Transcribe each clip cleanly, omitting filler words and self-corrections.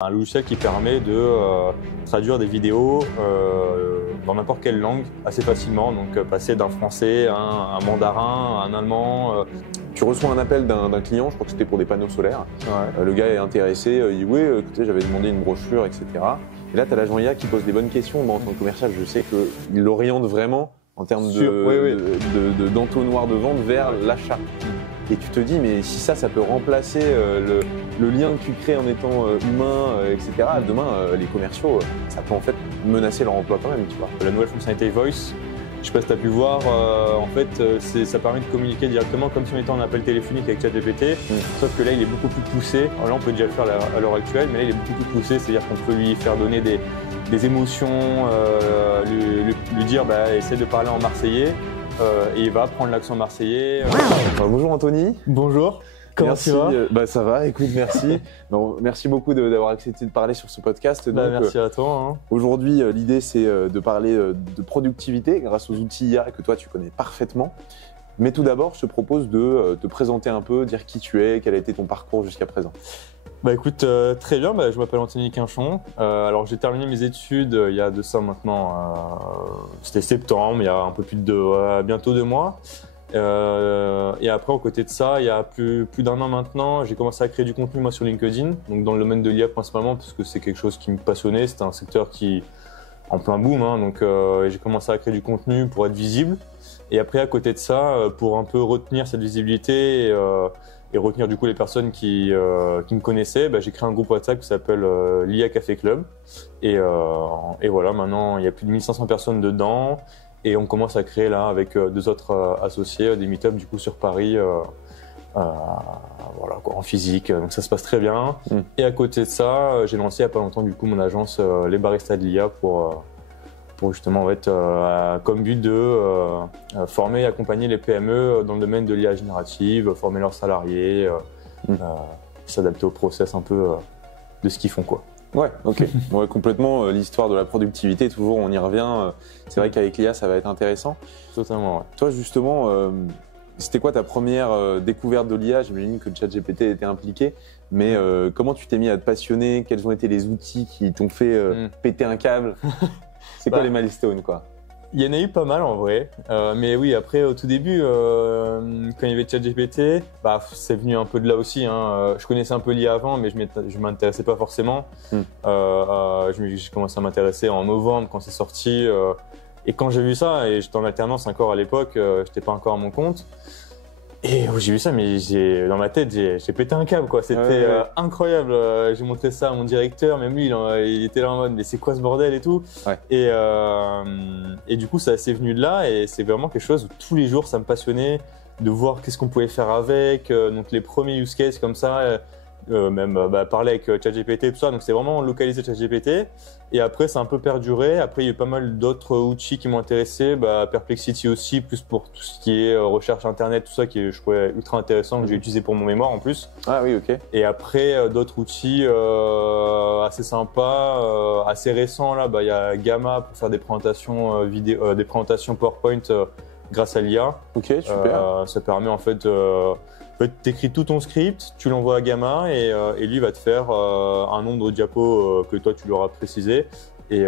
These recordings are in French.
Un logiciel qui permet de traduire des vidéos dans n'importe quelle langue assez facilement, donc passer d'un français à un mandarin, à un allemand. Tu reçois un appel d'un client, je crois que c'était pour des panneaux solaires. Ouais. Le gars est intéressé, il dit oui, écoutez, j'avais demandé une brochure, etc. Et là, tu as l'agent IA qui pose des bonnes questions. Moi, en tant que commercial, je sais qu'il l'oriente vraiment en termes d'entonnoir de vente vers l'achat. Et tu te dis, mais si ça peut remplacer le lien que tu crées en étant humain, etc., demain, les commerciaux, ça peut en fait menacer leur emploi quand même, tu vois. La nouvelle fonctionnalité Voice, je sais pas si tu as pu voir, en fait, ça permet de communiquer directement comme si on était en appel téléphonique avec ChatGPT, sauf que là, il est beaucoup plus poussé. Alors là, on peut déjà le faire à l'heure actuelle, mais là, il est beaucoup plus poussé, c'est-à-dire qu'on peut lui faire donner des émotions, lui dire, essaie de parler en marseillais. Et il va prendre l'accent marseillais. Bonjour Anthony. Bonjour. Comment merci, tu vas? Ça va, écoute, merci. Merci beaucoup d'avoir accepté de parler sur ce podcast. Donc, merci à toi. Aujourd'hui, l'idée, c'est de parler de productivité grâce aux outils IA que toi, tu connais parfaitement. Mais tout d'abord, je te propose de te présenter un peu, dire qui tu es, quel a été ton parcours jusqu'à présent. Écoute, très bien, je m'appelle Anthony Quinchon. Alors j'ai terminé mes études il y a de ça maintenant, c'était septembre, il y a un peu plus de bientôt 2 mois. Et après, aux côtés de ça, il y a plus d'un an maintenant, j'ai commencé à créer du contenu moi sur LinkedIn, donc dans le domaine de l'IA principalement, parce que c'est quelque chose qui me passionnait, c'était un secteur qui en plein boom, donc j'ai commencé à créer du contenu pour être visible. Et après, à côté de ça, pour un peu retenir cette visibilité et retenir du coup les personnes qui me connaissaient, j'ai créé un groupe WhatsApp qui s'appelle l'IA Café Club. Et voilà, maintenant il y a plus de 1500 personnes dedans et on commence à créer là avec 2 autres associés des meet-ups du coup sur Paris, voilà quoi, en physique. Donc ça se passe très bien. Et à côté de ça, j'ai lancé il y a pas longtemps du coup mon agence Les Baristas de l'IA pour justement comme but de former et accompagner les PME dans le domaine de l'IA générative, former leurs salariés, s'adapter au process un peu de ce qu'ils font quoi. Ouais, ok. Ouais, complètement. L'histoire de la productivité, toujours, on y revient. C'est vrai qu'avec l'IA, ça va être intéressant. Totalement, ouais. Toi, justement, c'était quoi ta première découverte de l'IA? J'imagine que ChatGPT était impliqué, mais comment tu t'es mis à te passionner? Quels ont été les outils qui t'ont fait péter un câble? C'est quoi les milestones, quoi? Il y en a eu pas mal en vrai, mais oui, après au tout début, quand il y avait ChatGPT, c'est venu un peu de là aussi. Je connaissais un peu l'IA avant, mais je m'intéressais pas forcément. J'ai commencé à m'intéresser en novembre quand c'est sorti, et quand j'ai vu ça, et j'étais en alternance encore à l'époque, j'étais pas encore à mon compte. Et j'ai vu ça, mais dans ma tête, j'ai pété un câble, quoi. C'était incroyable. J'ai montré ça à mon directeur, même lui, il était là en mode, mais c'est quoi ce bordel et tout. Ouais. Et du coup, ça c'est venu de là, et c'est vraiment quelque chose où tous les jours, ça me passionnait de voir qu'est-ce qu'on pouvait faire avec. Donc les premiers use cases comme ça, parler avec ChatGPT, tout ça. Donc c'est vraiment localisé ChatGPT. Et après, c'est un peu perduré. Après, il y a eu pas mal d'autres outils qui m'ont intéressé. Perplexity aussi, plus pour tout ce qui est recherche internet, tout ça, qui est, je trouvais ultra intéressant, que j'ai utilisé pour mon mémoire en plus. Ah oui, ok. Et après, d'autres outils assez sympas, assez récents. Là, il y a Gamma pour faire des présentations vidéo, des présentations PowerPoint grâce à l'IA. Ok, super. Ça permet en fait t'écris tout ton script, tu l'envoies à Gamma et lui va te faire un nombre de diapos que toi tu lui auras précisé et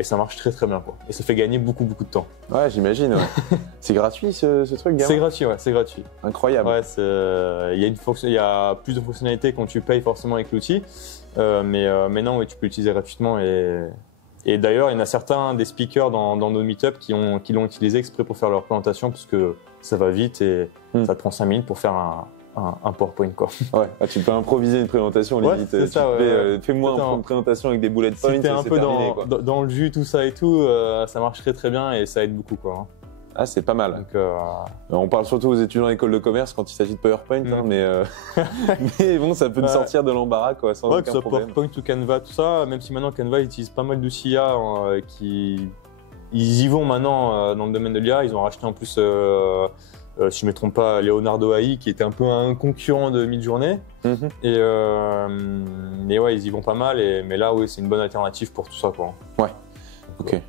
ça marche très très bien quoi. Et ça fait gagner beaucoup de temps. Ouais, j'imagine. Ouais. C'est gratuit ce truc, Gamma? C'est gratuit, ouais, c'est gratuit. Incroyable. Ouais, il y a plus de fonctionnalités quand tu payes forcément avec l'outil, mais non, ouais, tu peux l'utiliser gratuitement et d'ailleurs, il y en a certains des speakers dans nos meet-up qui l'ont utilisé exprès pour faire leur présentation parce que ça va vite et ça te prend 5 minutes pour faire un PowerPoint, quoi. Ouais, tu peux improviser une présentation limite. C'est ça, fais-moi une présentation avec des bullet points. Si t'es un peu terminé, dans le jus, tout ça et tout, ça marche très très bien et ça aide beaucoup, quoi. Ah, c'est pas mal. Donc, on parle surtout aux étudiants à l'école de commerce quand il s'agit de PowerPoint, mais bon, ça peut nous sortir de l'embarras, quoi, sans aucun que ce soit problème. PowerPoint ou Canva, tout ça, même si maintenant Canva utilise pas mal d'outils IA ils y vont maintenant dans le domaine de l'IA. Ils ont racheté en plus, si je me trompe pas, Leonardo AI, qui était un peu un concurrent de Midjourney. Mais ouais, ils y vont pas mal. Mais là, oui, c'est une bonne alternative pour tout ça, quoi. Ouais. Ok.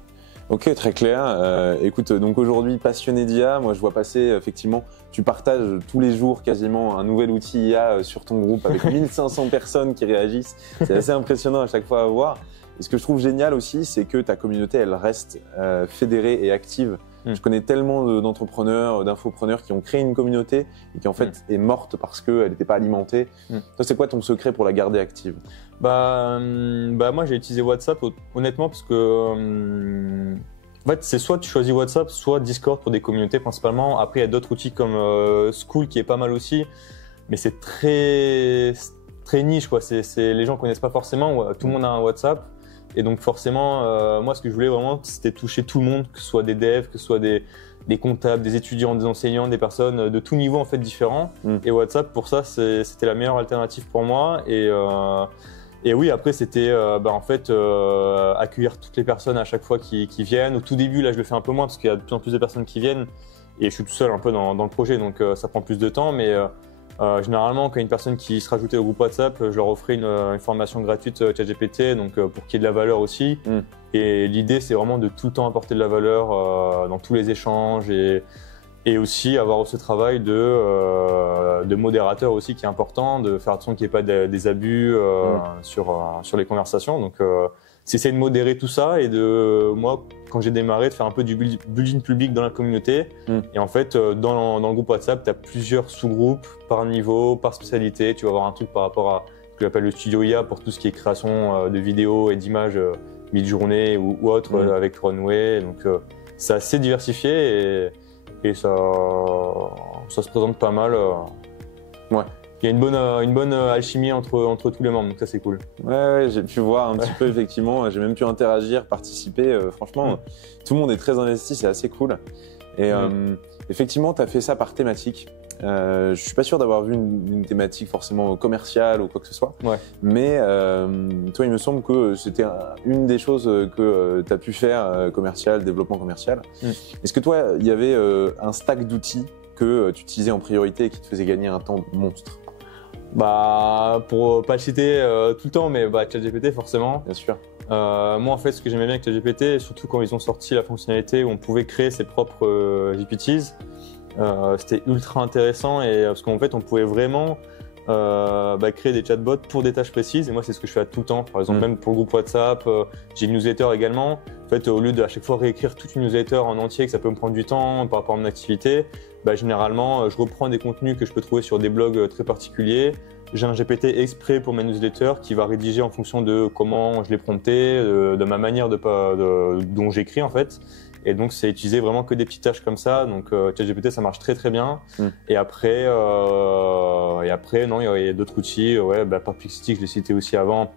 Ok, très clair. Écoute, donc aujourd'hui, passionné d'IA, moi je vois passer effectivement, tu partages tous les jours quasiment un nouvel outil IA sur ton groupe avec 1500 personnes qui réagissent. C'est assez impressionnant à chaque fois à voir. Et ce que je trouve génial aussi, c'est que ta communauté, elle reste fédérée et active. Je connais tellement d'entrepreneurs, d'infopreneurs qui ont créé une communauté et qui en fait est morte parce qu'elle n'était pas alimentée. Toi, c'est quoi ton secret pour la garder active? Moi j'ai utilisé WhatsApp honnêtement parce que en fait c'est soit tu choisis WhatsApp, soit Discord pour des communautés principalement. Après il y a d'autres outils comme Skool qui est pas mal aussi, mais c'est très niche quoi. Les gens connaissent pas forcément. Tout le monde a un WhatsApp. Et donc forcément, moi ce que je voulais vraiment c'était toucher tout le monde, que ce soit des devs, que ce soit des comptables, des étudiants, des enseignants, des personnes de tout niveau en fait différents. Et WhatsApp pour ça c'était la meilleure alternative pour moi. Et oui après c'était accueillir toutes les personnes à chaque fois qui viennent. Au tout début là je le fais un peu moins parce qu'il y a de plus en plus de personnes qui viennent et je suis tout seul un peu dans le projet donc ça prend plus de temps mais généralement, quand il y a une personne qui se rajoutait au groupe WhatsApp, je leur offrais une formation gratuite ChatGPT, donc pour qu'il y ait de la valeur aussi. Et l'idée, c'est vraiment de tout le temps apporter de la valeur dans tous les échanges et aussi avoir ce travail de modérateur aussi qui est important, de faire attention qu'il n'y ait pas des abus sur les conversations. Donc, c'est essayer de modérer tout ça et moi, quand j'ai démarré, de faire un peu du building public dans la communauté. Et en fait, dans le groupe WhatsApp, tu as plusieurs sous-groupes par niveau, par spécialité. Tu vas avoir un truc par rapport à ce que j'appelle le studio IA pour tout ce qui est création de vidéos et d'images mid-journée ou autre avec Runway. Donc, c'est assez diversifié et ça se présente pas mal. Ouais. Il y a une bonne alchimie entre tous les membres, donc ça c'est cool. Ouais, j'ai pu voir un petit peu effectivement, j'ai même pu interagir, participer, franchement, tout le monde est très investi, c'est assez cool. Et effectivement, tu as fait ça par thématique. Je suis pas sûr d'avoir vu une thématique forcément commerciale ou quoi que ce soit, mais toi, il me semble que c'était une des choses que tu as pu faire, commercial, développement commercial. Est-ce que toi, il y avait un stack d'outils que tu utilisais en priorité et qui te faisait gagner un temps monstre? Pour pas le citer tout le temps, mais ChatGPT forcément. Bien sûr. Moi en fait, ce que j'aimais bien avec ChatGPT, surtout quand ils ont sorti la fonctionnalité où on pouvait créer ses propres GPTs, c'était ultra intéressant et parce qu'en fait, on pouvait vraiment créer des chatbots pour des tâches précises. Et moi, c'est ce que je fais à tout le temps. Par exemple, même pour le groupe WhatsApp, j'ai une newsletter également. En fait, au lieu de à chaque fois réécrire toute une newsletter en entier, que ça peut me prendre du temps par rapport à mon activité, généralement, je reprends des contenus que je peux trouver sur des blogs très particuliers. J'ai un GPT exprès pour ma newsletter qui va rédiger en fonction de comment je l'ai prompté, de ma manière dont j'écris en fait. Et donc, c'est utiliser vraiment que des petites tâches comme ça. Donc, ChatGPT, ça marche très très bien. Et après, non, il y a d'autres outils. Perplexity, je l'ai cité aussi avant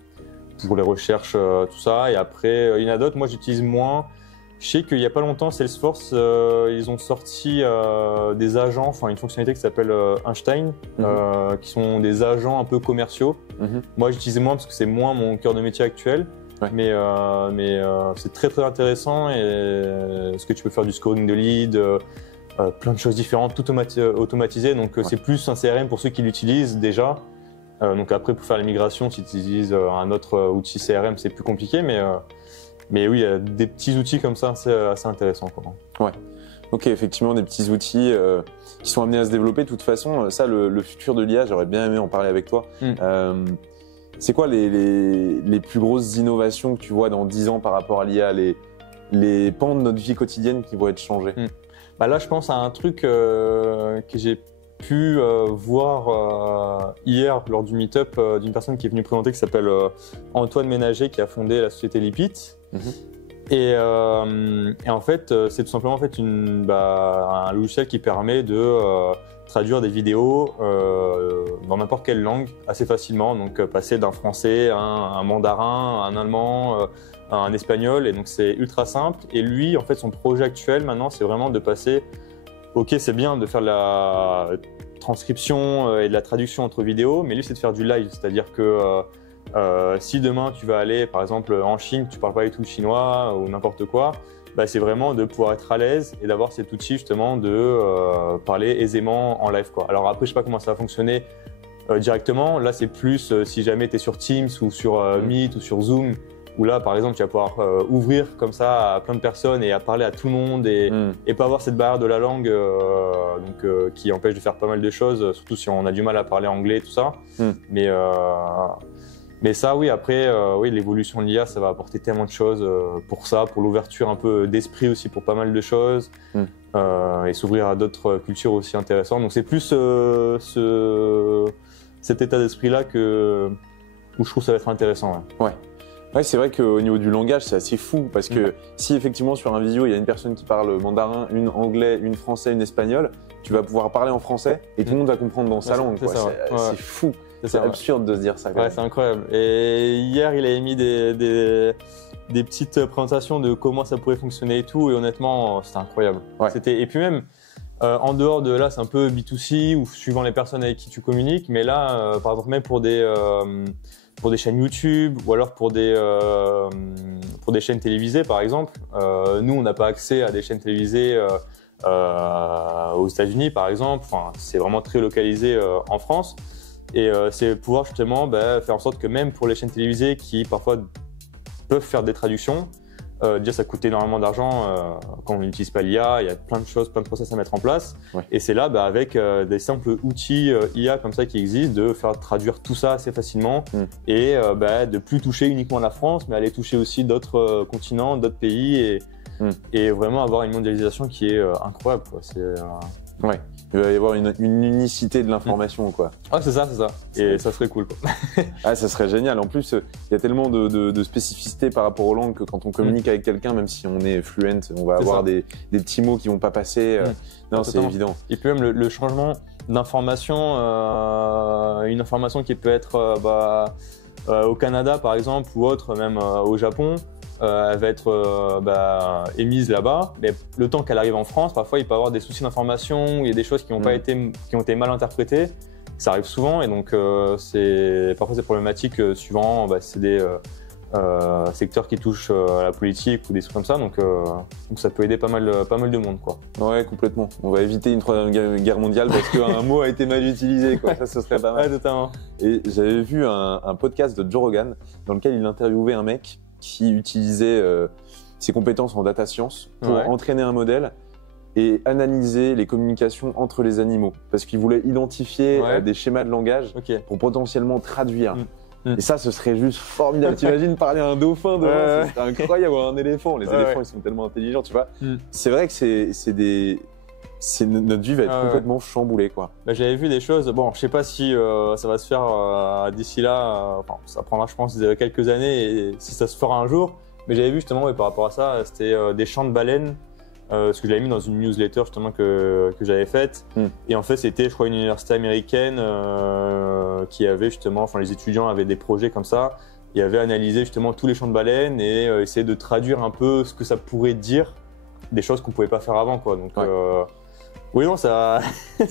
pour les recherches, tout ça. Et après, il y en a d'autres. Moi, j'utilise moins. Je sais qu'il y a pas longtemps, Salesforce, ils ont sorti des agents, enfin une fonctionnalité qui s'appelle Einstein, qui sont des agents un peu commerciaux. Moi, j'utilise moins parce que c'est moins mon cœur de métier actuel. Mais c'est très très intéressant et ce que tu peux faire du scoring de lead, plein de choses différentes, tout automatisé. Donc c'est plus un CRM pour ceux qui l'utilisent déjà. Donc après pour faire la migration, si tu utilises un autre outil CRM, c'est plus compliqué. Mais oui, il y a des petits outils comme ça, c'est assez intéressant. Ouais. Ok, effectivement, des petits outils qui sont amenés à se développer. De toute façon, ça, le futur de l'IA, j'aurais bien aimé en parler avec toi. C'est quoi les plus grosses innovations que tu vois dans 10 ans par rapport à l'IA, les pans de notre vie quotidienne qui vont être changés? Là, je pense à un truc que j'ai pu voir hier lors du meet-up d'une personne qui est venue présenter qui s'appelle Antoine Ménager qui a fondé la société Lipit. Et en fait, c'est tout simplement en fait, un logiciel qui permet de traduire des vidéos dans n'importe quelle langue assez facilement. Donc passer d'un français à un mandarin, à un allemand, à un espagnol. Et donc c'est ultra simple. Et lui, en fait, son projet actuel maintenant, c'est vraiment de passer. Ok, c'est bien de faire de la transcription et de la traduction entre vidéos, mais lui, c'est de faire du live. C'est-à-dire que si demain tu vas aller, par exemple, en Chine, tu parles pas du tout chinois ou n'importe quoi, c'est vraiment de pouvoir être à l'aise et d'avoir cet outil justement de parler aisément en live, quoi. Alors après, je sais pas comment ça va fonctionner directement. Là, c'est plus si jamais tu es sur Teams ou sur Meet ou sur Zoom, où là, par exemple, tu vas pouvoir ouvrir comme ça à plein de personnes et à parler à tout le monde et pas avoir cette barrière de la langue qui empêche de faire pas mal de choses, surtout si on a du mal à parler anglais, tout ça. Mais ça, oui, après, oui, l'évolution de l'IA, ça va apporter tellement de choses pour ça, pour l'ouverture un peu d'esprit aussi pour pas mal de choses et s'ouvrir à d'autres cultures aussi intéressantes. Donc c'est plus cet état d'esprit-là où je trouve que ça va être intéressant. Ouais, c'est vrai qu'au niveau du langage, c'est assez fou parce que si effectivement sur un visio, il y a une personne qui parle mandarin, une anglais, une français, une espagnole, tu vas pouvoir parler en français et tout le monde va comprendre dans sa langue. C'est fou. C'est absurde de se dire ça. Ouais, c'est incroyable. Et hier, il a émis des petites présentations de comment ça pourrait fonctionner et tout. Et honnêtement, c'était incroyable. Et puis même, en dehors de là, c'est un peu B2C ou suivant les personnes avec qui tu communiques. Mais là, par exemple, même pour des chaînes YouTube ou alors pour des chaînes télévisées, par exemple, nous, on n'a pas accès à des chaînes télévisées aux États-Unis, par exemple. Enfin, c'est vraiment très localisé en France. Et c'est pouvoir justement faire en sorte que même pour les chaînes télévisées qui parfois peuvent faire des traductions, déjà ça coûte énormément d'argent quand on n'utilise pas l'IA, il y a plein de choses, plein de process à mettre en place. Et c'est là avec des simples outils IA comme ça qui existent, de faire traduire tout ça assez facilement et de plus toucher uniquement la France, mais aller toucher aussi d'autres continents, d'autres pays et vraiment avoir une mondialisation qui est incroyable, quoi. Il va y avoir une unicité de l'information, quoi. Ah, c'est ça. Et ça serait cool, quoi. Ah, ça serait génial. En plus, il y a tellement de spécificités par rapport aux langues que quand on communique avec quelqu'un, même si on est fluent, on va avoir des petits mots qui vont pas passer. Non, c'est évident. Et puis même le changement d'information, une information qui peut être au Canada, par exemple, ou autre, même au Japon, elle va être émise là-bas, mais le temps qu'elle arrive en France, parfois il peut y avoir des soucis d'information, il y a des choses qui ont été mal interprétées, ça arrive souvent et donc parfois c'est problématique suivant c'est des secteurs qui touchent à la politique ou des trucs comme ça, donc ça peut aider pas mal de monde, quoi. Ouais, complètement. On va éviter une troisième guerre mondiale parce qu'un mot a été mal utilisé, quoi. Ça, ce serait pas mal. Ouais, totalement. Et j'avais vu un podcast de Joe Rogan dans lequel il interviewait un mec qui utilisait ses compétences en data science pour entraîner un modèle et analyser les communications entre les animaux. Parce qu'il voulait identifier des schémas de langage pour potentiellement traduire. Et ça, ce serait juste formidable. T'imagines parler à un dauphin demain, c'est incroyable, ou à un éléphant. Les éléphants, ils sont tellement intelligents, tu vois. C'est vrai que notre vie va être complètement chamboulée, quoi. J'avais vu des choses, bon, je sais pas si ça va se faire d'ici là, ça prendra, je pense, quelques années, et si ça se fera un jour, mais j'avais vu justement, par rapport à ça, c'était des champs de baleines, ce que j'avais mis dans une newsletter justement que j'avais faite, et en fait c'était, je crois, une université américaine qui avait justement, enfin les étudiants avaient des projets comme ça, et avaient analysé justement tous les champs de baleines et essayé de traduire un peu ce que ça pourrait dire, des choses qu'on pouvait pas faire avant, quoi. Donc oui, non, ça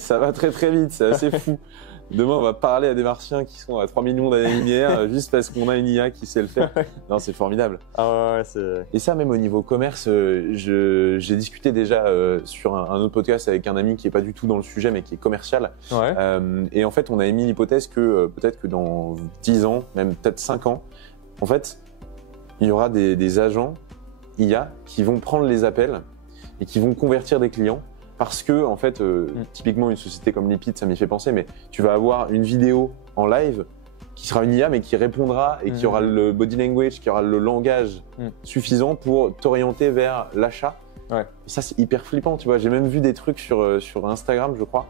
va très très vite, c'est assez fou. Demain, on va parler à des martiens qui sont à 3 millions d'années-lumière juste parce qu'on a une IA qui sait le faire. Non, c'est formidable. Et ça, même au niveau commerce, j'ai discuté déjà sur un autre podcast avec un ami qui est pas du tout dans le sujet, mais qui est commercial. Et en fait, on a émis l'hypothèse que peut-être que dans 10 ans, même peut-être 5 ans, en fait, il y aura des agents IA qui vont prendre les appels et qui vont convertir des clients. Parce que, en fait, typiquement, une société comme Lipid, ça m'y fait penser, mais tu vas avoir une vidéo en live qui sera une IA, mais qui répondra et qui aura le body language, qui aura le langage suffisant pour t'orienter vers l'achat. Et ça, c'est hyper flippant, tu vois. J'ai même vu des trucs sur Instagram, je crois,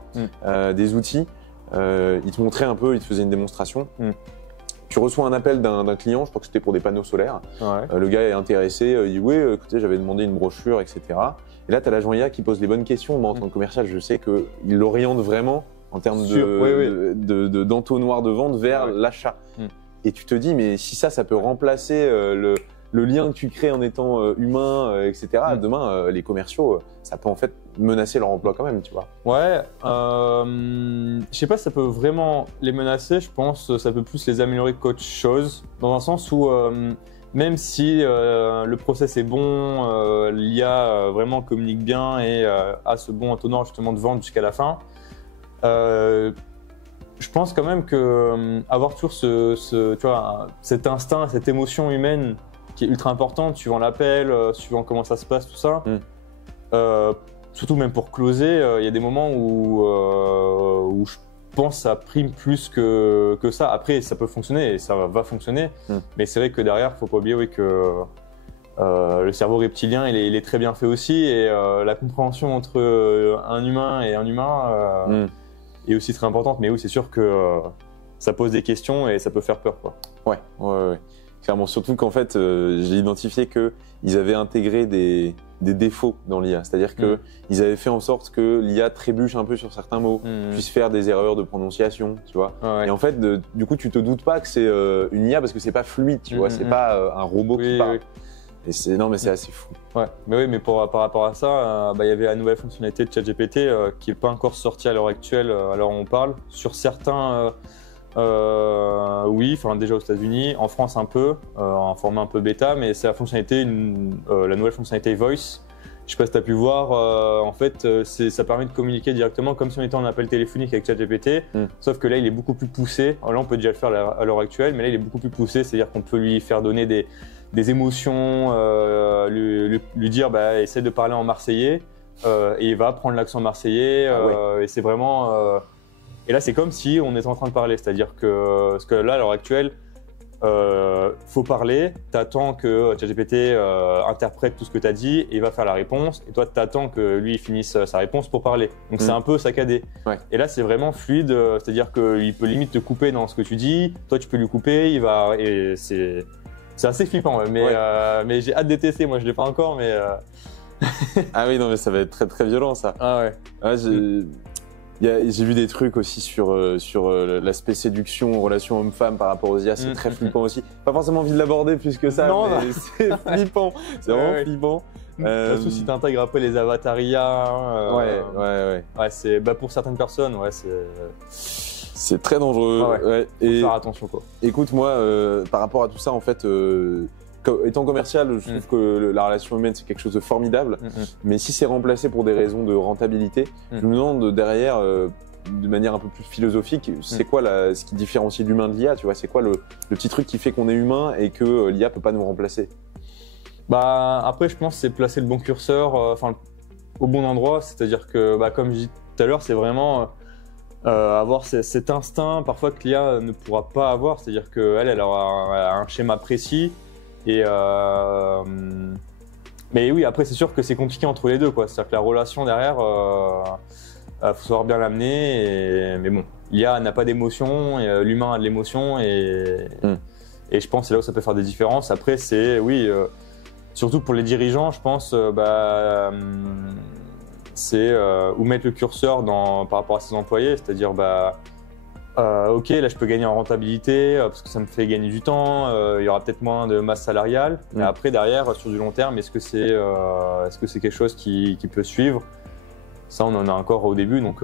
des outils. Ils te montraient un peu, ils te faisaient une démonstration. Tu reçois un appel d'un client, je crois que c'était pour des panneaux solaires. Le gars est intéressé, il dit « Oui, écoutez, j'avais demandé une brochure, etc. » Et là, tu as l'agent IA qui pose les bonnes questions. Moi, en tant que commercial, je sais qu'il l'oriente vraiment en termes d'entonnoir de vente vers l'achat. Et tu te dis, mais si ça peut remplacer le lien que tu crées en étant humain, etc., demain, les commerciaux, ça peut en fait menacer leur emploi quand même, tu vois. Je sais pas si ça peut vraiment les menacer. Je pense que ça peut plus les améliorer qu'autre chose, dans un sens où même si le process est bon, l'IA vraiment communique bien et a ce bon entonnoir justement de vente jusqu'à la fin, je pense quand même que avoir toujours tu vois, cet instinct, cette émotion humaine qui est ultra importante, suivant l'appel, suivant comment ça se passe, tout ça. Surtout même pour closer, il y a des moments où je pense que ça prime plus que ça. Après, ça peut fonctionner et ça va fonctionner, mais c'est vrai que derrière, faut pas oublier que le cerveau reptilien, il est très bien fait aussi, et la compréhension entre un humain et un humain est aussi très importante. Mais oui, c'est sûr que ça pose des questions et ça peut faire peur, quoi. Ouais. Clairement, surtout qu'en fait, j'ai identifié qu'ils avaient intégré des défauts dans l'IA. C'est-à-dire qu'ils avaient fait en sorte que l'IA trébuche un peu sur certains mots, puisse faire des erreurs de prononciation, tu vois. Ouais. Et en fait, du coup, tu te doutes pas que c'est une IA parce que c'est pas fluide, tu vois. C'est pas un robot qui parle. Et non, mais c'est assez fou. Ouais, mais oui, mais par rapport à ça, il y avait la nouvelle fonctionnalité de ChatGPT qui n'est pas encore sortie à l'heure actuelle, à l'heure où on parle. Sur certains, oui, enfin déjà aux États-Unis, en France un peu, en format un peu bêta, mais c'est la fonctionnalité, la nouvelle fonctionnalité Voice. Je sais pas si tu as pu voir, en fait, ça permet de communiquer directement comme si on était en appel téléphonique avec ChatGPT, sauf que là, il est beaucoup plus poussé. Alors là, on peut déjà le faire à l'heure actuelle, mais là, il est beaucoup plus poussé, c'est-à-dire qu'on peut lui faire donner des émotions, lui dire essaie de parler en marseillais, et il va prendre l'accent marseillais, et c'est vraiment... et là, c'est comme si on était en train de parler, c'est-à-dire parce que là, à l'heure actuelle, faut parler, t'attends que ChatGPT interprète tout ce que tu as dit et il va faire la réponse, et toi t'attends que lui il finisse sa réponse pour parler. Donc c'est un peu saccadé. Et là c'est vraiment fluide, c'est-à-dire qu'il peut limite te couper dans ce que tu dis, toi tu peux lui couper, et c'est assez flippant, mais j'ai hâte de tester. Moi je l'ai pas encore, mais ah oui, non, mais ça va être très très violent, ça. Ah ouais. J'ai vu des trucs aussi sur l'aspect séduction, relation homme-femme par rapport aux IA, c'est très flippant aussi. Pas forcément envie de l'aborder plus que ça, non, mais c'est flippant. C'est vraiment flippant. Surtout si tu intègres après les avatars IA. Ouais, c'est pour certaines personnes, c'est très dangereux. Faut faire attention, quoi. Écoute, moi, par rapport à tout ça, en fait, étant commercial, je trouve que la relation humaine, c'est quelque chose de formidable. Mais si c'est remplacé pour des raisons de rentabilité, je me demande derrière, de manière un peu plus philosophique, c'est quoi ce qui différencie l'humain de l'IA, tu vois? C'est quoi le petit truc qui fait qu'on est humain et que l'IA peut pas nous remplacer? Après, je pense que c'est placer le bon curseur au bon endroit. C'est-à-dire que, comme je dis tout à l'heure, c'est vraiment avoir cet instinct parfois que l'IA ne pourra pas avoir. C'est-à-dire qu'elle aura un schéma précis. Mais oui, après c'est sûr que c'est compliqué entre les deux, quoi. C'est-à-dire que la relation derrière, faut savoir bien l'amener. Mais bon, l'IA n'a pas d'émotion, l'humain a de l'émotion, et je pense que c'est là où ça peut faire des différences. Après, c'est surtout pour les dirigeants, je pense, c'est où mettre le curseur par rapport à ses employés, c'est-à-dire ok, là je peux gagner en rentabilité parce que ça me fait gagner du temps, il y aura peut-être moins de masse salariale, mais après derrière, sur du long terme, est-ce que c'est quelque chose qui peut suivre? Ça, on en a encore au début, donc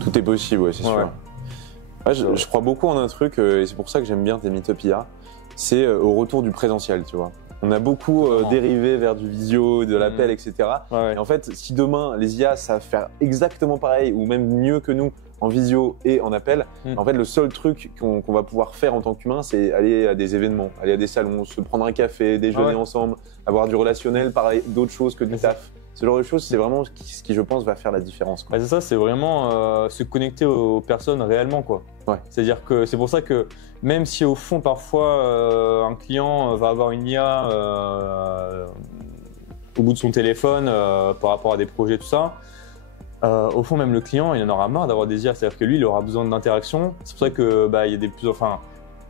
tout est possible, c'est sûr. Je crois beaucoup en un truc, et c'est pour ça que j'aime bien tes Meetup IA, c'est au retour du présentiel, tu vois. On a beaucoup dérivé vers du visio, de l'appel, etc. Et en fait, si demain les IA savent faire exactement pareil ou même mieux que nous en visio et en appel, en fait, le seul truc qu'on va pouvoir faire en tant qu'humain, c'est aller à des événements, aller à des salons, se prendre un café, déjeuner ensemble, avoir du relationnel, parler d'autres choses que du taf. Ce genre de choses, c'est vraiment ce qui, je pense, va faire la différence, quoi. C'est ça, c'est vraiment se connecter aux personnes réellement, quoi. C'est-à-dire que c'est pour ça que même si au fond, parfois, un client va avoir une IA au bout de son téléphone par rapport à des projets, tout ça, au fond, même le client, il en aura marre d'avoir des IA. C'est-à-dire que lui, il aura besoin d'interaction. C'est pour ça que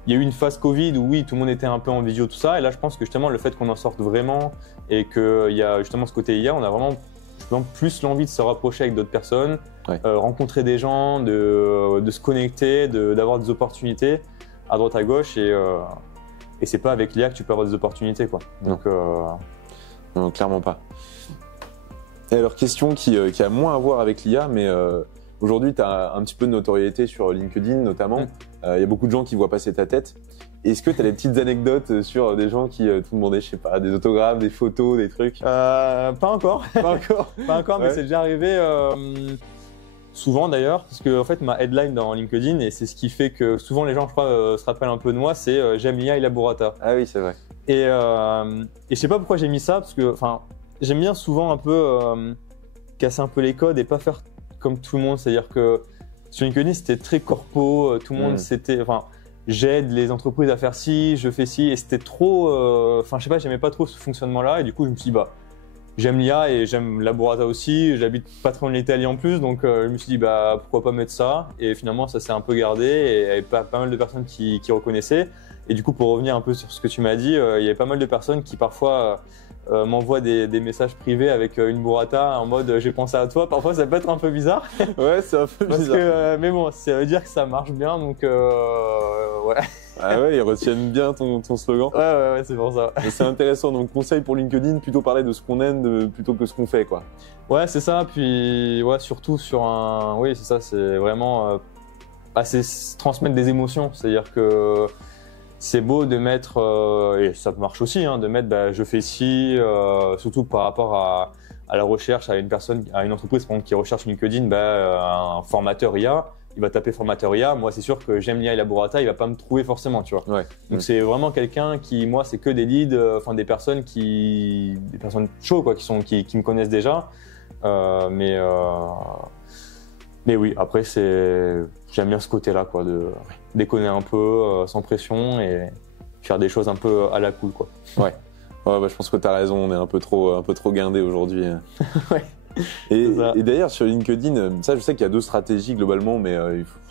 il y a eu une phase Covid où oui, tout le monde était un peu en visio, tout ça. Et là, je pense que justement, le fait qu'on en sorte vraiment et qu'il y a justement ce côté IA, on a vraiment plus l'envie de se rapprocher avec d'autres personnes, rencontrer des gens, de se connecter, d'avoir des opportunités à droite à gauche. Et c'est pas avec l'IA que tu peux avoir des opportunités, quoi. Donc, non, clairement pas. Et alors, question qui a moins à voir avec l'IA, mais aujourd'hui, tu as un petit peu de notoriété sur LinkedIn notamment. Il y a beaucoup de gens qui voient passer ta tête. Est-ce que tu as des petites anecdotes sur des gens qui t'ont demandé, je sais pas, des autographes, des photos, des trucs? Pas encore. Pas encore, mais c'est déjà arrivé souvent d'ailleurs, parce que en fait, ma headline dans LinkedIn, et c'est ce qui fait que souvent les gens, je crois, se rappellent un peu de moi, c'est j'aime l'IA et la burrata. Ah oui, c'est vrai. je sais pas pourquoi j'ai mis ça, parce que j'aime bien souvent un peu casser un peu les codes et pas faire comme tout le monde. C'est-à-dire que sur LinkedIn, c'était très corpo, tout le monde c'était. J'aide les entreprises à faire ci, je fais ci, et c'était trop. Je sais pas, j'aimais pas trop ce fonctionnement-là, et du coup, je me suis dit, j'aime l'IA et j'aime la burrata aussi. J'habite pas très loin de l'Italie en plus, donc je me suis dit, pourquoi pas mettre ça. Et finalement, ça s'est un peu gardé, et il y avait pas mal de personnes qui reconnaissaient. Et du coup, pour revenir un peu sur ce que tu m'as dit, il y avait pas mal de personnes qui parfois m'envoient des messages privés avec une burrata en mode j'ai pensé à toi. Parfois, ça peut être un peu bizarre. Ouais, c'est un peu bizarre. Mais bon, ça veut dire que ça marche bien, donc ouais. Ah ouais, ils retiennent bien ton slogan. Ouais, c'est pour ça. Et c'est intéressant. Donc, conseil pour LinkedIn, plutôt parler de ce qu'on aime plutôt que ce qu'on fait, quoi. Ouais, c'est ça. Puis, ouais, surtout sur un. Oui, c'est ça. C'est vraiment transmettre des émotions. C'est-à-dire que c'est beau de mettre, et ça marche aussi, de mettre je fais ci, surtout par rapport à la recherche, à une entreprise par exemple, qui recherche LinkedIn, un formateur IA. Il va taper formateur IA. Moi, c'est sûr que j'aime l'IA et la burrata, il va pas me trouver forcément, tu vois. Ouais. Donc, c'est vraiment quelqu'un qui, moi, c'est que des leads, des personnes chaudes, quoi, qui me connaissent déjà. Mais oui, après, j'aime bien ce côté-là, quoi, de déconner un peu, sans pression et faire des choses un peu à la cool, quoi. Ouais. Je pense que tu as raison, on est un peu trop guindé aujourd'hui. Ouais. Et d'ailleurs, sur LinkedIn, ça, je sais qu'il y a deux stratégies globalement, mais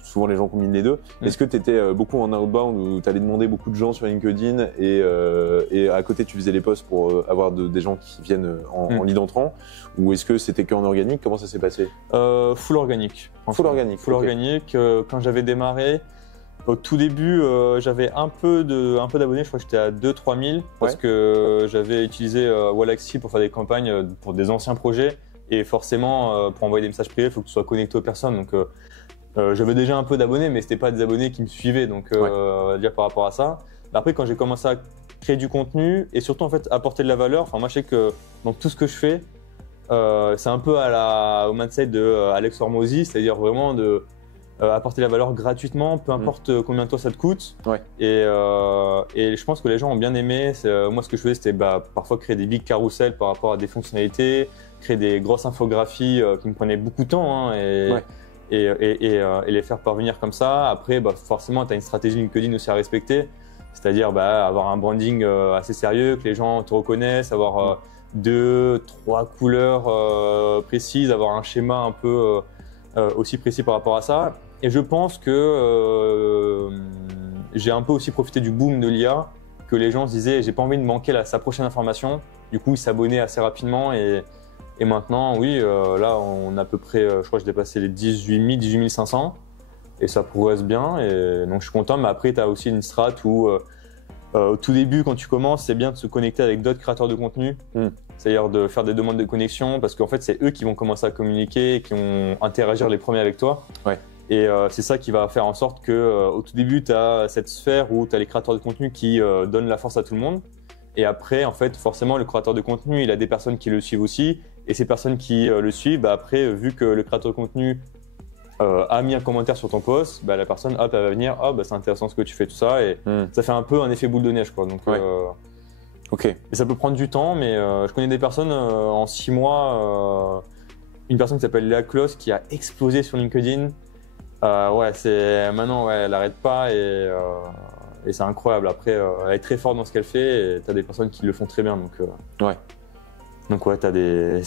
souvent les gens combinent les deux. Est-ce que tu étais beaucoup en outbound où tu allais demander beaucoup de gens sur LinkedIn et à côté tu faisais les posts pour avoir des gens qui viennent en lead entrant, ou est-ce que c'était qu'en organique? Comment ça s'est passé? Full organique. Full organique. Full organique. Quand j'avais démarré, au tout début, j'avais un peu d'abonnés, je crois que j'étais à 2-3 000 parce que j'avais utilisé Wallaxy pour faire des campagnes pour des anciens projets. Et forcément, pour envoyer des messages privés, il faut que tu sois connecté aux personnes. Donc, j'avais déjà un peu d'abonnés, mais c'était pas des abonnés qui me suivaient. Donc, dire par rapport à ça. Après, quand j'ai commencé à créer du contenu et surtout en fait apporter de la valeur. Moi, je sais que dans tout ce que je fais, c'est un peu au mindset de Alex Hormozy, c'est-à-dire vraiment de apporter la valeur gratuitement, peu importe combien de temps ça te coûte. Ouais. Et je pense que les gens ont bien aimé. Moi, ce que je faisais, c'était parfois créer des big carousels par rapport à des fonctionnalités, créer des grosses infographies qui me prenaient beaucoup de temps et les faire parvenir comme ça. Après, forcément, tu as une stratégie LinkedIn aussi à respecter, c'est-à-dire avoir un branding assez sérieux, que les gens te reconnaissent, avoir 2-3 couleurs précises, avoir un schéma un peu aussi précis par rapport à ça. Et je pense que j'ai un peu aussi profité du boom de l'IA, que les gens se disaient j'ai pas envie de manquer sa prochaine information. Du coup, ils s'abonnaient assez rapidement et maintenant, oui, là, on a à peu près, je crois que j'ai dépassé les 18 500 et ça progresse bien. Et donc, je suis content. Mais après, tu as aussi une strat où, au tout début, quand tu commences, c'est bien de se connecter avec d'autres créateurs de contenu. C'est-à-dire de faire des demandes de connexion parce qu'en fait, c'est eux qui vont commencer à communiquer, qui vont interagir les premiers avec toi. Ouais. Et c'est ça qui va faire en sorte qu'au tout début, tu as cette sphère où tu as les créateurs de contenu qui donnent la force à tout le monde. Et après, en fait, forcément, le créateur de contenu, il a des personnes qui le suivent aussi. Et ces personnes qui le suivent, après, vu que le créateur de contenu a mis un commentaire sur ton post, la personne, hop, elle va venir, c'est intéressant ce que tu fais, tout ça. Et ça fait un peu un effet boule de neige, quoi. Donc, ok. Et ça peut prendre du temps, mais je connais des personnes en 6 mois. Une personne qui s'appelle Léa Kloss qui a explosé sur LinkedIn. Maintenant, elle n'arrête pas et c'est incroyable. Après, elle est très forte dans ce qu'elle fait et tu as des personnes qui le font très bien. Donc tu as des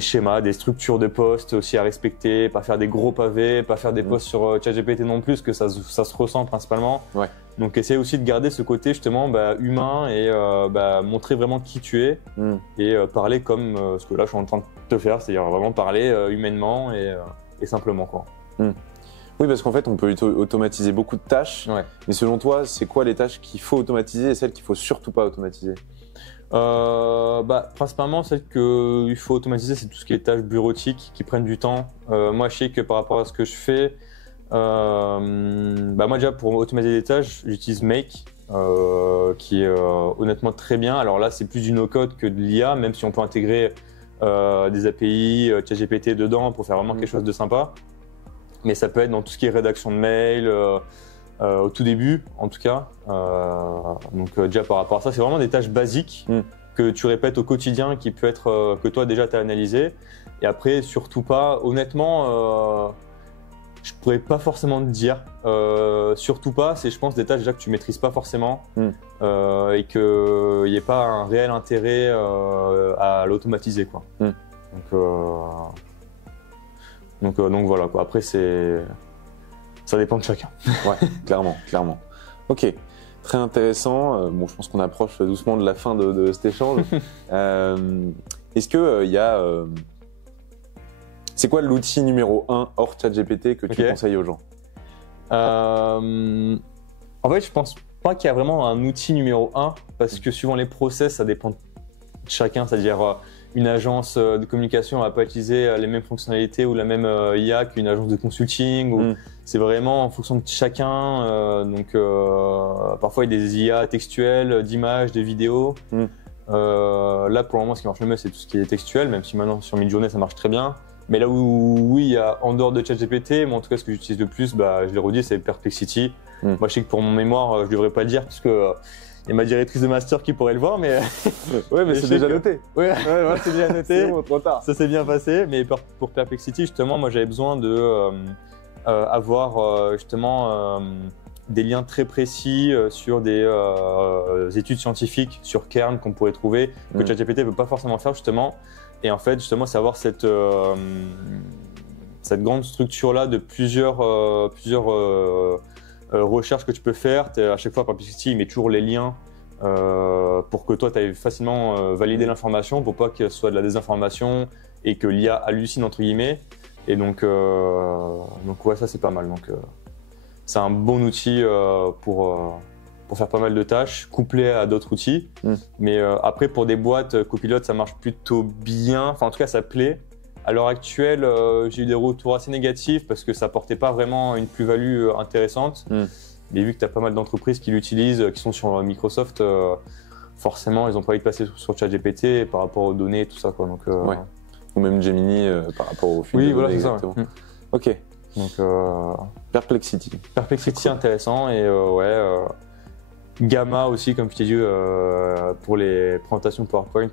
schémas, des structures de posts aussi à respecter, pas faire des gros pavés, pas faire des posts sur ChatGPT non plus, que ça se ressent principalement. Ouais. Donc essayer aussi de garder ce côté justement humain et montrer vraiment qui tu es et parler comme ce que là je suis en train de te faire, c'est-à-dire vraiment parler humainement et simplement, quoi. Oui, parce qu'en fait, on peut automatiser beaucoup de tâches. Ouais. Mais selon toi, c'est quoi les tâches qu'il faut automatiser et celles qu'il faut surtout pas automatiser? Principalement, celles qu'il faut automatiser, c'est tout ce qui est tâches bureautiques qui prennent du temps. Moi, je sais que par rapport à ce que je fais, moi déjà pour automatiser des tâches, j'utilise Make, qui est honnêtement très bien. Alors là, c'est plus du no-code que de l'IA, même si on peut intégrer des API, ChatGPT dedans pour faire vraiment quelque chose de sympa. Mais ça peut être dans tout ce qui est rédaction de mail, au tout début en tout cas. Donc déjà par rapport à ça, c'est vraiment des tâches basiques que tu répètes au quotidien qui peut être que toi déjà tu as analysé. Et après surtout pas, honnêtement, je pourrais pas forcément te dire. Surtout pas, c'est je pense des tâches déjà que tu maîtrises pas forcément et qu'il n'y ait pas un réel intérêt à l'automatiser quoi. Donc voilà quoi. Après ça dépend de chacun. Ouais, clairement. Ok, très intéressant. Bon, je pense qu'on approche doucement de la fin de cet échange. Est-ce que y a c'est quoi l'outil numéro 1 hors ChatGPT que tu conseilles aux gens? En fait, je pense pas qu'il y a vraiment un outil numéro 1 parce que suivant les process, ça dépend de chacun. C'est-à-dire, une agence de communication va pas utiliser les mêmes fonctionnalités ou la même IA qu'une agence de consulting. C'est vraiment en fonction de chacun. Parfois, il y a des IA textuelles, d'images, de vidéos. Là, pour le moment, ce qui marche le mieux, c'est tout ce qui est textuel, même si maintenant, sur Midjourney, ça marche très bien. Mais là où, oui, il y a en dehors de ChatGPT, moi en tout cas, ce que j'utilise le plus, je l'ai redit, c'est Perplexity. Moi, je sais que pour mon mémoire, je devrais pas le dire parce que il y a ma directrice de master qui pourrait le voir, mais ouais, mais c'est déjà noté. Ouais, c'est déjà noté. C'est bon, trop tard. Ça s'est bien passé, mais pour Perplexity, justement, moi, j'avais besoin de avoir justement des liens très précis sur des études scientifiques sur Kern qu'on pourrait trouver que ChatGPT ne peut pas forcément faire justement. Et en fait, justement, c'est avoir cette grande structure-là de plusieurs recherches que tu peux faire. À chaque fois, Perplexity, il met toujours les liens pour que toi, tu ailles facilement valider l'information, pour pas que ce soit de la désinformation et que l'IA hallucine, entre guillemets. Et donc ouais, ça, c'est pas mal. Donc, c'est un bon outil pour faire pas mal de tâches, couplé à d'autres outils. Mais après, pour des boîtes, Copilot, ça marche plutôt bien. Enfin, en tout cas, ça plaît. À l'heure actuelle, j'ai eu des retours assez négatifs parce que ça portait pas vraiment une plus-value intéressante. Mais vu que tu as pas mal d'entreprises qui l'utilisent, qui sont sur Microsoft, forcément, ils n'ont pas envie de passer sur ChatGPT par rapport aux données et tout ça, quoi. Donc, ouais. Ou même Gemini par rapport au flux de données. Voilà, c'est exactement. ça. Ok. Donc, Perplexity. Perplexity, intéressant. Et Gamma aussi, comme je t'ai dit, pour les présentations PowerPoint,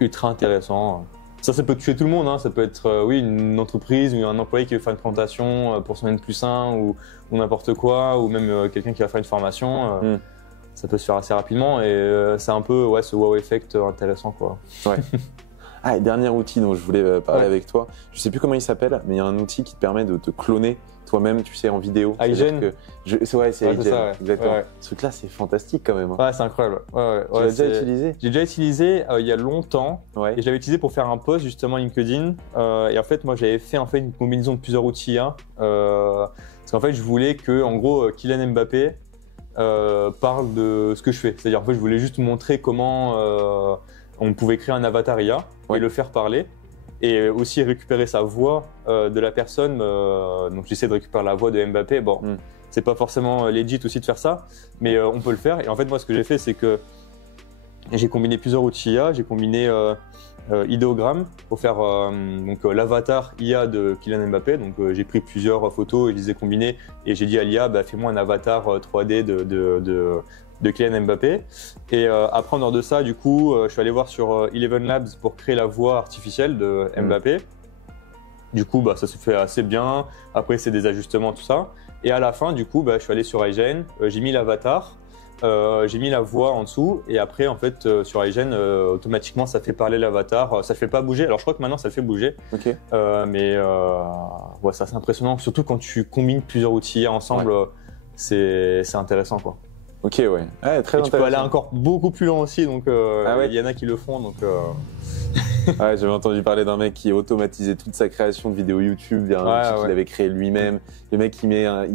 ultra intéressant. Ça peut toucher tout le monde. Ça peut être une entreprise ou un employé qui veut faire une présentation pour son N+1 ou n'importe quoi, ou même quelqu'un qui va faire une formation. Ça peut se faire assez rapidement et c'est un peu ce wow effect intéressant, quoi. Ouais. Ah, et dernier outil dont je voulais parler avec toi, je sais plus comment il s'appelle, mais il y a un outil qui te permet de te cloner toi-même, tu sais, en vidéo. iGen. C'est iGen, ça, exactement. Ouais. Ce truc-là, c'est fantastique quand même. Ouais, c'est incroyable. Tu l'as déjà utilisé? J'ai déjà utilisé il y a longtemps et je l'avais utilisé pour faire un post justement LinkedIn. Et en fait, moi, j'avais fait une combinaison de plusieurs outils. Parce qu'en fait, je voulais que, en gros, Kylian Mbappé parle de ce que je fais. C'est-à-dire, en fait, je voulais juste montrer comment on pouvait créer un avatar IA et le faire parler. Et aussi récupérer sa voix de la personne. Donc j'essaie de récupérer la voix de Mbappé. Bon, c'est pas forcément legit aussi de faire ça, mais on peut le faire. Et en fait, moi, ce que j'ai fait, c'est que j'ai combiné plusieurs outils IA. J'ai combiné Ideogram pour faire l'avatar IA de Kylian Mbappé. Donc j'ai pris plusieurs photos et je les ai combinées. Et j'ai dit à l'IA, fais-moi un avatar 3D de Kylian Mbappé. Et après, en dehors de ça, du coup, je suis allé voir sur Eleven Labs pour créer la voix artificielle de Mbappé. Du coup, ça se fait assez bien. Après, c'est des ajustements, tout ça. Et à la fin, du coup, je suis allé sur iGen, j'ai mis l'avatar, j'ai mis la voix en dessous. Et après, en fait, sur iGen, automatiquement, ça fait parler l'avatar. Ça ne fait pas bouger. Alors, je crois que maintenant, ça le fait bouger. Mais c'est assez impressionnant. Surtout quand tu combines plusieurs outils ensemble, c'est intéressant, quoi. Ok, ouais. Très intéressant. Tu peux aller encore beaucoup plus loin aussi, donc il y en a qui le font. Donc, j'avais entendu parler d'un mec qui automatisait toute sa création de vidéos YouTube via un outil qu'il avait créé lui-même. Le mec, il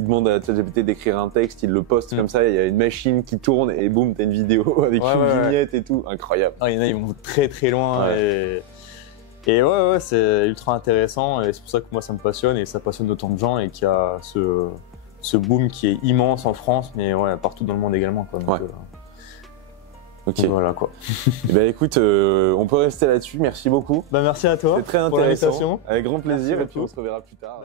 demande à ChatGPT d'écrire un texte, il le poste comme ça, il y a une machine qui tourne et boum, t'as une vidéo avec une vignette et tout. Incroyable. Il y en a, ils vont très très loin. Et c'est ultra intéressant et c'est pour ça que moi ça me passionne et ça passionne d'autant de gens et qu'il y a ce boom qui est immense en France, mais partout dans le monde également, quoi. Donc, ok. Donc voilà, quoi. Écoute, on peut rester là-dessus. Merci beaucoup. Merci à toi. C'est très intéressant. Avec grand plaisir. Et puis on se reverra plus tard.